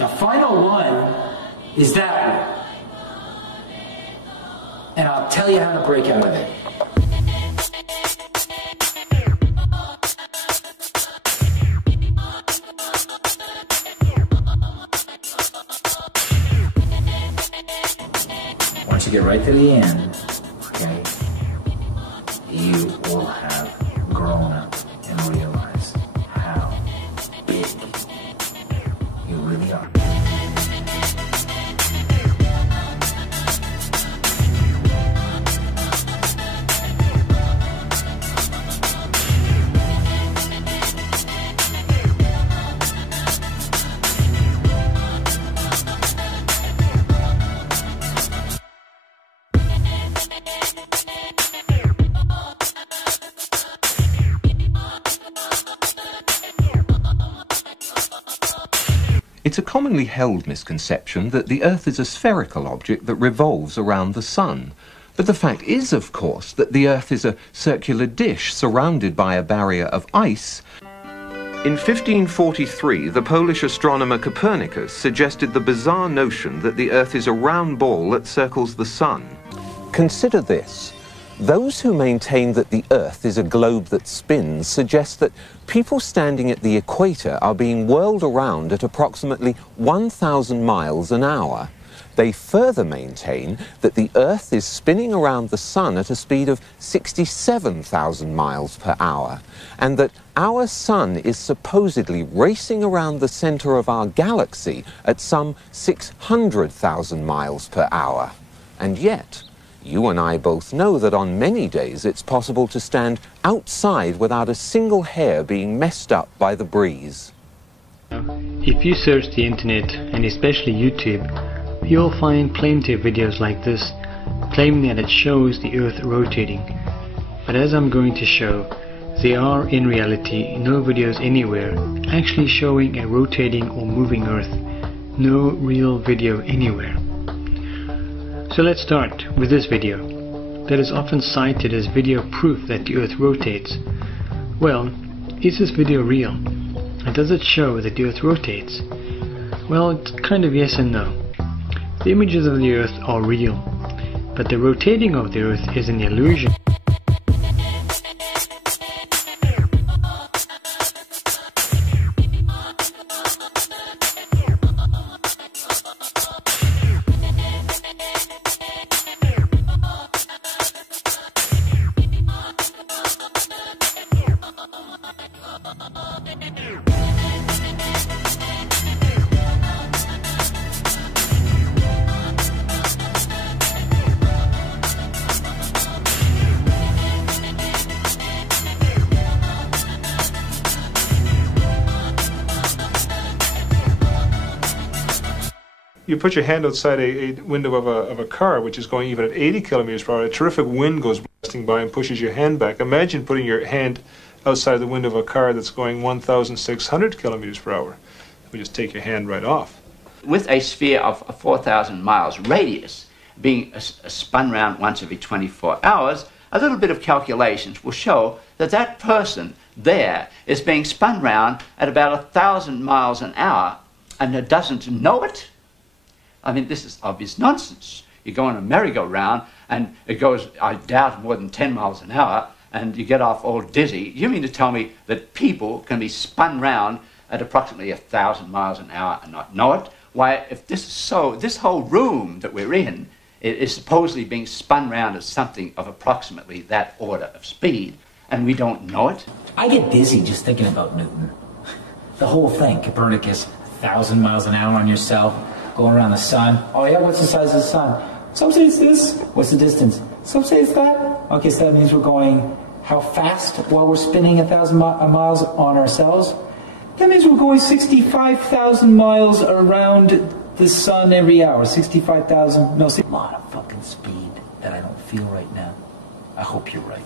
The final one is that one. And I'll tell you how to break out of it. Once you get right to the end, okay, you will have grown up and realized how big you really are. It's a commonly held misconception that the Earth is a spherical object that revolves around the Sun. But the fact is, of course, that the Earth is a circular dish surrounded by a barrier of ice. In 1543, the Polish astronomer Copernicus suggested the bizarre notion that the Earth is a round ball that circles the Sun. Consider this. Those who maintain that the Earth is a globe that spins suggest that people standing at the equator are being whirled around at approximately 1,000 miles an hour. They further maintain that the Earth is spinning around the Sun at a speed of 67,000 miles per hour, and that our Sun is supposedly racing around the center of our galaxy at some 600,000 miles per hour. And yet, you and I both know that on many days it's possible to stand outside without a single hair being messed up by the breeze. If you search the internet, and especially YouTube, you'll find plenty of videos like this, claiming that it shows the Earth rotating. But as I'm going to show, there are in reality no videos anywhere actually showing a rotating or moving Earth. No real video anywhere. So let's start with this video, that is often cited as video proof that the Earth rotates. Well, is this video real? And does it show that the Earth rotates? Well, it's kind of yes and no. The images of the Earth are real, but the rotating of the Earth is an illusion. You put your hand outside a window of a car which is going even at 80 kilometers per hour, a terrific wind goes blasting by and pushes your hand back. Imagine putting your hand outside the window of a car that's going 1,600 kilometers per hour. We just take your hand right off. With a sphere of 4,000 miles radius being spun round once every 24 hours, a little bit of calculations will show that that person there is being spun round at about 1,000 miles an hour and it doesn't know it. I mean, this is obvious nonsense. You go on a merry-go-round and it goes, I doubt, more than 10 miles an hour and you get off all dizzy. You mean to tell me that people can be spun round at approximately 1,000 miles an hour and not know it? Why, if this is so, this whole room that we're in is supposedly being spun round at something of approximately that order of speed, and we don't know it? I get dizzy just thinking about Newton. The whole thing, Copernicus, 1,000 miles an hour on yourself, going around the sun. Oh yeah, what's the size of the sun? Some say it's this. What's the distance? Some say it's that. Okay, so that means we're going how fast while we're spinning 1,000 miles on ourselves? That means we're going 65,000 miles around the sun every hour. 65,000, no, a lot of fucking speed that I don't feel right now. I hope you're right.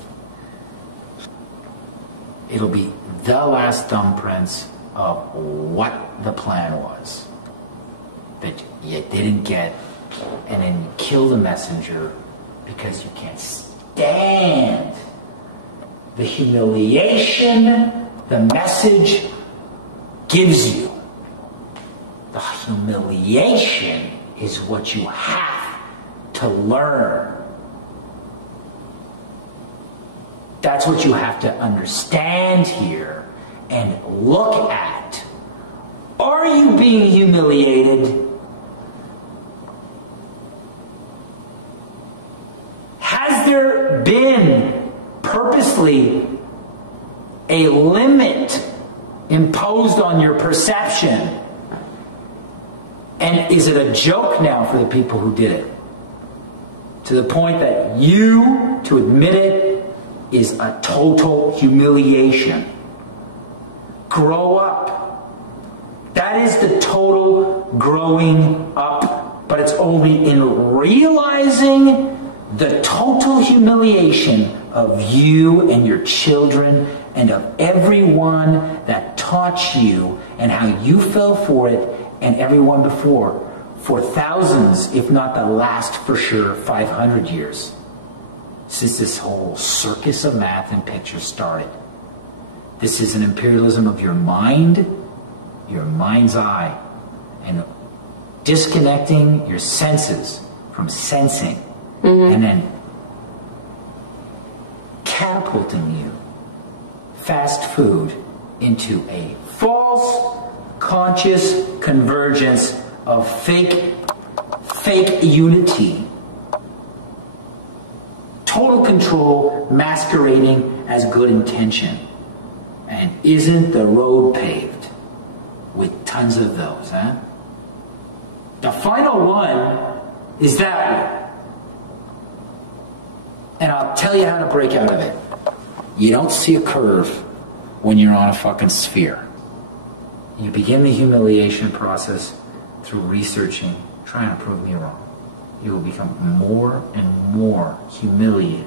It'll be the last thumbprints of what the plan was that you didn't get, and then you kill the messenger because you can't stand the humiliation the message gives you. The Humiliation is what you have to learn. That's what you have to understand here and look at. Are you being humiliated? Has there been purposely a limit imposed on your perception? And is it a joke now for the people who did it? To the point that you, to admit it, is a total humiliation. Grow up. That is the total growing up. But it's only in realizing the total humiliation of you and your children and of everyone that taught you and how you fell for it and everyone before for thousands, if not the last for sure 500 years since this whole circus of math and pictures started. This is an imperialism of your mind, your mind's eye, and disconnecting your senses from sensing, and then catapulting you, fast food, into a false conscious convergence of fake unity. Total control masquerading as good intention. And isn't the road paved with tons of those, huh? The final one is that one. And I'll tell you how to break out of it. You don't see a curve when you're on a fucking sphere. You begin the humiliation process through researching, trying to prove me wrong. You will become more and more humiliated.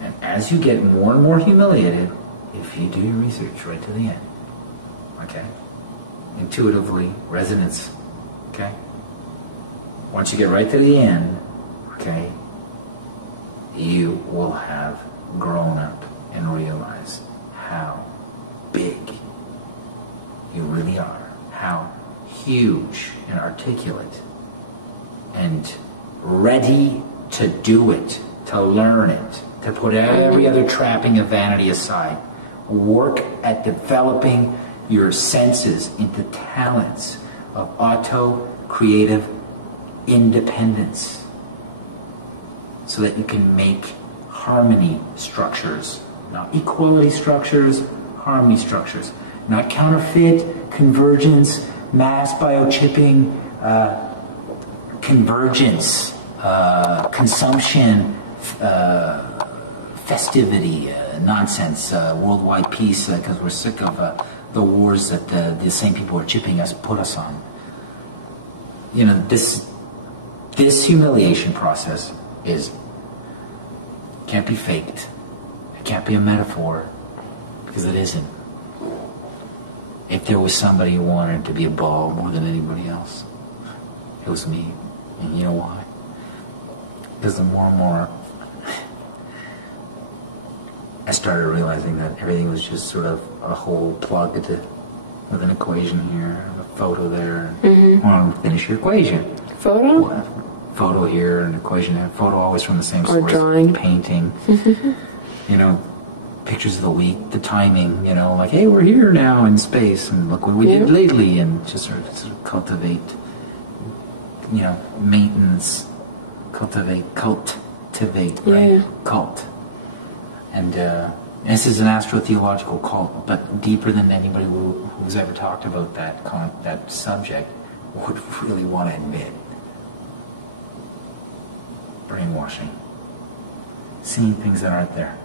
And as you get more and more humiliated, if you do your research right to the end, okay? Intuitively, resonance, okay? Once you get right to the end, okay, you will have grown up and realized how big you really are, how huge and articulate and ready to do it, to learn it, to put every other trapping of vanity aside. Work at developing your senses into talents of auto-creative independence so that you can make harmony structures, not equality structures, harmony structures, not counterfeit, convergence, mass biochipping, convergence, consumption, festivity, nonsense, worldwide peace, because we're sick of the wars that the same people who are chipping us put us on. You know, this humiliation process can't be faked. It can't be a metaphor, because it isn't. If there was somebody who wanted to be a ball more than anybody else, it was me. And you know why? Because the more and more I started realizing that everything was just sort of a hole plugged with an equation here, a photo there. Want to finish your equation. Photo? Photo here, an equation there. Photo always from the same source. Or drawing. Painting. You know, pictures of the week, the timing, you know, like, hey, we're here now in space, and look what we did lately, and just sort of cultivate, you know, maintenance, cultivate, right? Cult. And this is an astrotheological cult, but deeper than anybody who's ever talked about that subject would really want to admit. Brainwashing. Seeing things that aren't there.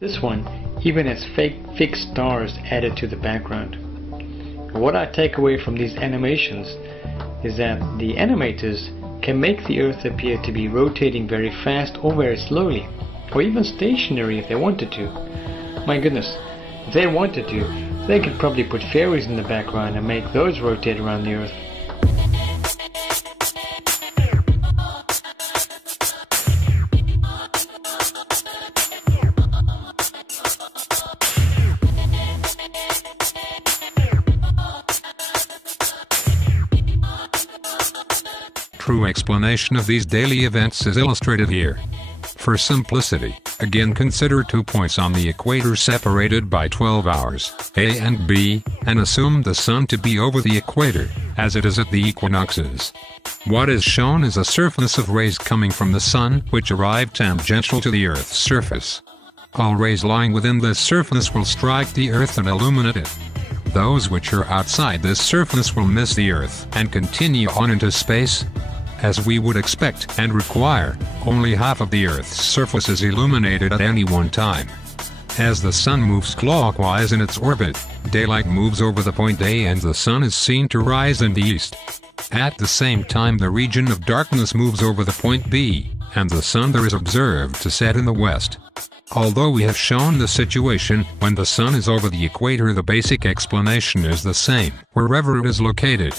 This one even has fake stars added to the background. What I take away from these animations is that the animators can make the Earth appear to be rotating very fast or very slowly, or even stationary if they wanted to. My goodness, if they wanted to, they could probably put fairies in the background and make those rotate around the Earth. true explanation of these daily events is illustrated here. For simplicity, again consider 2 points on the equator separated by 12 hours, A and B, and assume the sun to be over the equator, as it is at the equinoxes. What is shown is a surface of rays coming from the sun which arrive tangential to the Earth's surface. All rays lying within this surface will strike the Earth and illuminate it. Those which are outside this surface will miss the Earth and continue on into space. As we would expect and require, only half of the Earth's surface is illuminated at any one time. As the sun moves clockwise in its orbit, daylight moves over the point A and the sun is seen to rise in the east. At the same time, the region of darkness moves over the point B, and the sun there is observed to set in the west. Although we have shown the situation when the sun is over the equator, the basic explanation is the same, wherever it is located.